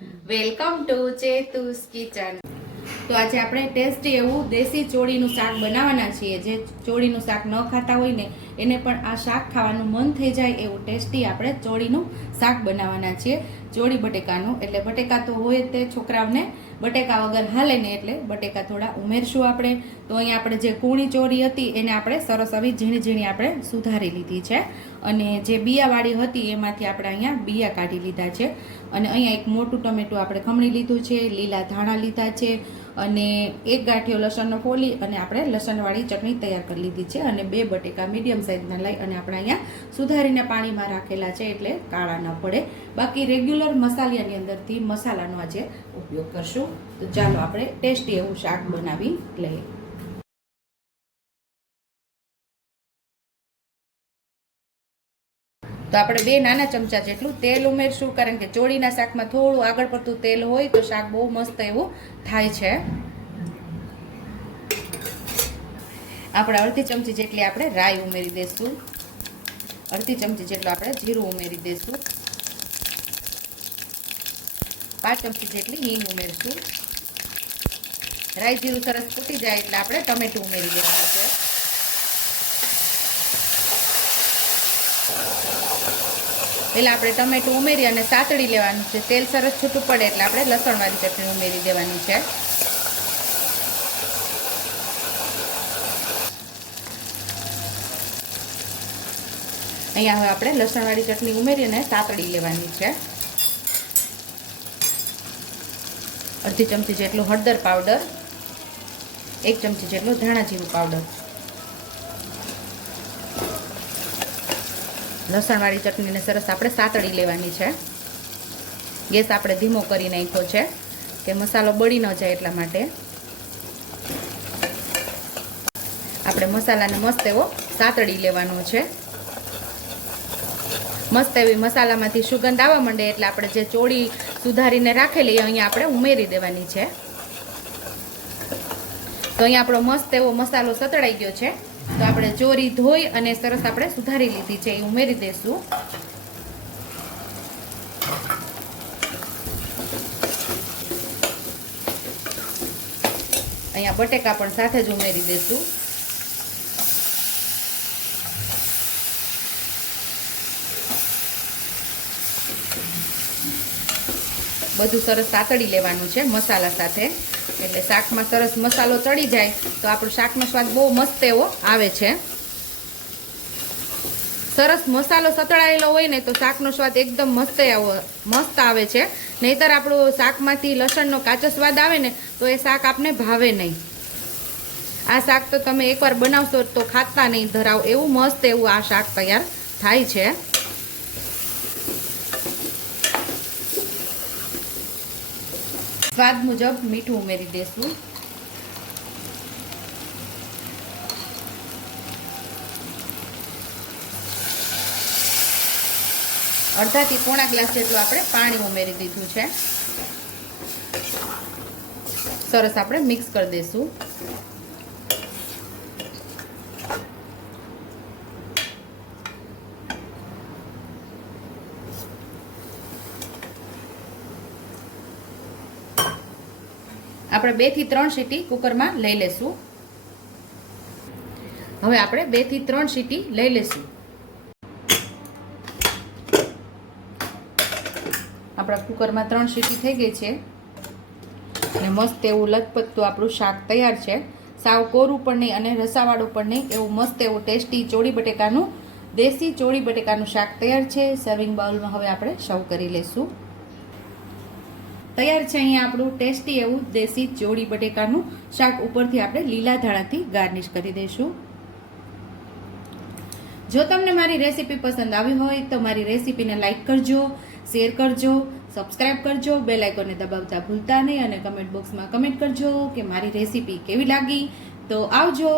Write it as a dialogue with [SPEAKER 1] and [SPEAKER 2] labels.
[SPEAKER 1] Welcome to ચેતુસ kitchen. તો આજે આપણે ટેસ્ટી એવું દેશી ચોળીનું શાક બનાવવાના છીએ. જે ચોળીનું શાક ન ખાતા હોય ને, એને પણ આ શાક ખાવાનું મન થઈ જાય એવું ટેસ્ટી આપણે ચોળીનું શાક બનાવવાના છીએ. ચોળી બટેકાનું. એટલે બટેકા તો હોય તે છોકરાઓને. બટેકા વગર હાલે ને એટલે બટેકા થોડા ઉમેરશું આપણે. તો અહીંયા આપણે જે કૂણી ચોરી હતી એને આપણે સરસ આવી ઝીણી ઝીણી આપણે સુધારી લીધી છે. અને જે બિયાવાળી હતી એમાંથી આપણે અહીંયા બિયા કાઢી લીધા છે. અને અહીંયા એક મોટું ટમેટું આપણે ખમણી લીધું છે, લીલા ધાણા લીધા છે, અને એક ગાંઠિયો લસણનો ફોલી અને આપણે લસણવાળી ચટણી તૈયાર કરી લીધી છે. અને બે બટેકા મીડિયમ સાઇઝના લઈ અને આપણે અહીંયા સુધારીને પાણીમાં રાખેલા છે એટલે કાળા ન પડે. બાકી રેગ્યુલર મસાલિયાની અંદરથી મસાલાનો આજે ઉપયોગ કરશું. તો ચાલો આપણે ટેસ્ટી એવું શાક બનાવી લઈએ. તો આપણે બે નાના ચમચા જેટલું તેલ ઉમેરશું, કારણ કે ચોળીના શાકમાં થોડું આગળ પડતું તેલ હોય તો શાક બહુ મસ્ત એવું થાય છે. આપણે અડધી ચમચી જેટલી આપણે રાઈ ઉમેરી દઈશું અડધી ચમચી જેટલું આપણે જીરું ઉમેરી દઈશું પાંચ ચમચી જેટલી હિંગ ઉમેરશું. રાઈ જીરું સરસ ફૂટી જાય એટલે આપણે ટમેટું ઉમેરી દેવાનું છે. પહેલાં આપણે ટમેટું ઉમેરી અને સાતળી લેવાનું છે. તેલ સરસ છૂટું પડે એટલે આપણે લસણવાળી ચટણી ઉમેરી દેવાની છે. અહીંયા હવે આપણે લસણવાળી ચટણી ઉમેરી અને સાતળી લેવાની છે. અડધી ચમચી જેટલું હળદર પાવડર, એક ચમચી જેટલું ધાણા જીરું પાવડર. લસણવાળી ચટણીને સરસ આપણે સાતળી લેવાની છે. ગેસ આપણે ધીમો કરી નાખ્યો છે કે મસાલો બળી ન જાય એટલા માટે. આપણે મસાલાને મસ્ત એવો સાતળી લેવાનો છે. મસ્ત એવી મસાલામાંથી સુગંધ આવવા માંડે એટલે આપણે જે ચોળી સુધારીને રાખેલી એ અહીંયા આપણે ઉમેરી દેવાની છે. તો અહીંયા આપણો મસ્ત એવો મસાલો સતળાઈ ગયો છે. તો આપણે ચોરી ધોઈ અને સરસ આપણે સુધારી લીધી છે, એ ઉમેરી દઈશું અહીંયા બટેકા પણ સાથે જ ઉમેરી દઈશું બધું સરસ સાતળી લેવાનું છે મસાલા સાથે. એટલે શાકમાં સરસ મસાલો ચડી જાય તો આપણું શાકનો સ્વાદ બહુ મસ્ત એવો આવે છે. સરસ મસાલો સતળાયેલો હોય ને તો શાકનો સ્વાદ એકદમ મસ્ત આવો મસ્ત આવે છે. નહીતર આપણું શાકમાંથી લસણનો કાચો સ્વાદ આવે ને તો એ શાક આપને ભાવે નહીં. આ શાક તો તમે એકવાર બનાવશો તો ખાતા નહીં, ધરાવ. એવું મસ્ત એવું આ શાક તૈયાર થાય છે. સ્વાદ મુજબ મીઠું ઉમેરી દઈશું અડધાથી પોણા ગ્લાસ જેટલું આપણે પાણી ઉમેરી દીધું છે. સરસ આપણે મિક્સ કરી દઈશું આપણે બેથી ત્રણ સીટી કુકરમાં લઈ લેશું. હવે આપણે બેથી ત્રણ સીટી લઈ લેશું. આપણા કુકરમાં ત્રણ સીટી થઈ ગઈ છે. અને મસ્ત એવું લથપથતું આપણું શાક તૈયાર છે. સાવ કોરું પણ નહીં અને રસાવાળું પણ નહીં. એવું મસ્ત એવું ટેસ્ટી ચોળી બટેકાનું, દેશી ચોળી બટેકાનું શાક તૈયાર છે. સર્વિંગ બાઉલમાં હવે આપણે સર્વ કરી લઈશું તૈયાર છે અહીંયા આપણું ટેસ્ટી એવું દેશી ચોળી બટેકાનું શાક ઉપરથી આપણે લીલા ધાણાથી ગાર્નિશ કરી દઈશું. જો તમને મારી રેસીપી પસંદ આવી હોય તો મારી રેસીપીને લાઇક કરજો, શેર કરજો, સબસ્ક્રાઇબ કરજો બે લાઇકોને દબાવતા ભૂલતા નહીં અને કમેન્ટ બોક્સમાં કમેન્ટ કરજો કે મારી રેસીપી કેવી લાગી. તો આવજો.